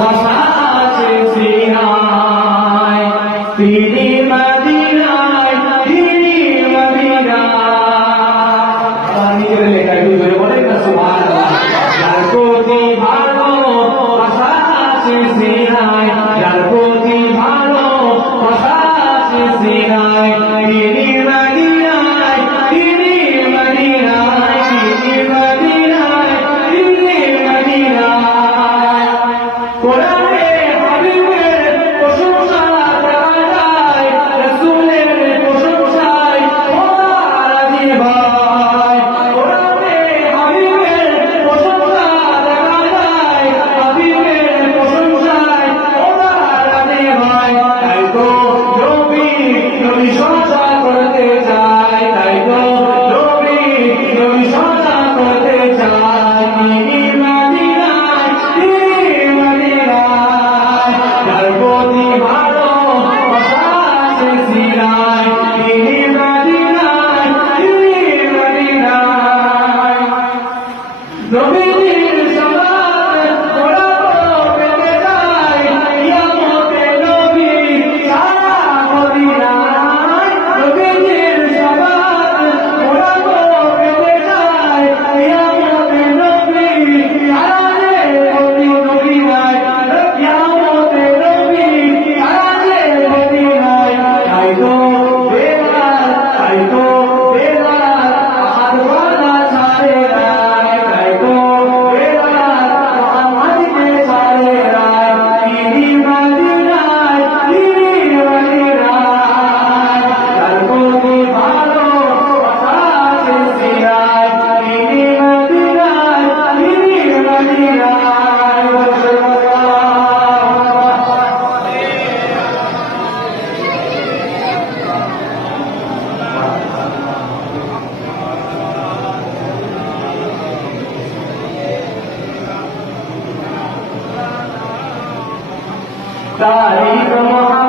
ভাষা আছে সিনায়, তিনি মদিনায়, তিনি মদিনায়। নিজের লেখা একটু ধরে বলেন না সুবহানাল্লাহ। যার প্রতি ভালো ভাষা আছে সিনায়, যার প্রতি ভালো ভাষা আছে সিনায়, তিনি মদিনায়, তিনি মদিনায়, তিনি মদিনায়, তিনি মদিনায়। কোরআনে হাবিবের প্রশংসা করা যায়, রাসূলের প্রশংসায় খোদা রাজি হয়। কোরআনে হাবিবের প্রশংসা করা যায়, হাবিবের প্রশংসায় খোদা রাজি হয়। তাই তো নবী চর্চা করতে চায়, তাই তো নবী চর্চা করতে চায়, তিনি মদিনায়, তিনি মদিনায়। যার প্রতি ভালো ভাষা আছে সিনায়, তিনি মদিনায়, তিনি মদিনায়। নবীর সালাত পড়াবো পেতে যাই, কিয়ামতে নবী সারা মদিনায়। নবীর সালাত পড়াবো পেতে যাই, কিয়ামতে নবী সারা মদিনায়, কিয়ামতে নবী সারা মদিনায়। তাই তো বেলাল, তাই তো বেলাল আর ওয়ালা ছাড়ে রায়, তাই তো বেলাল আমাদেরকে ছাড়ে রায়, তিনি মদিনায়, তিনি মদিনায়। তার প্রতি ভালো ভাষা আছে সিনায়, তিনি মদিনায়, তিনি মদিনায়। तारीफ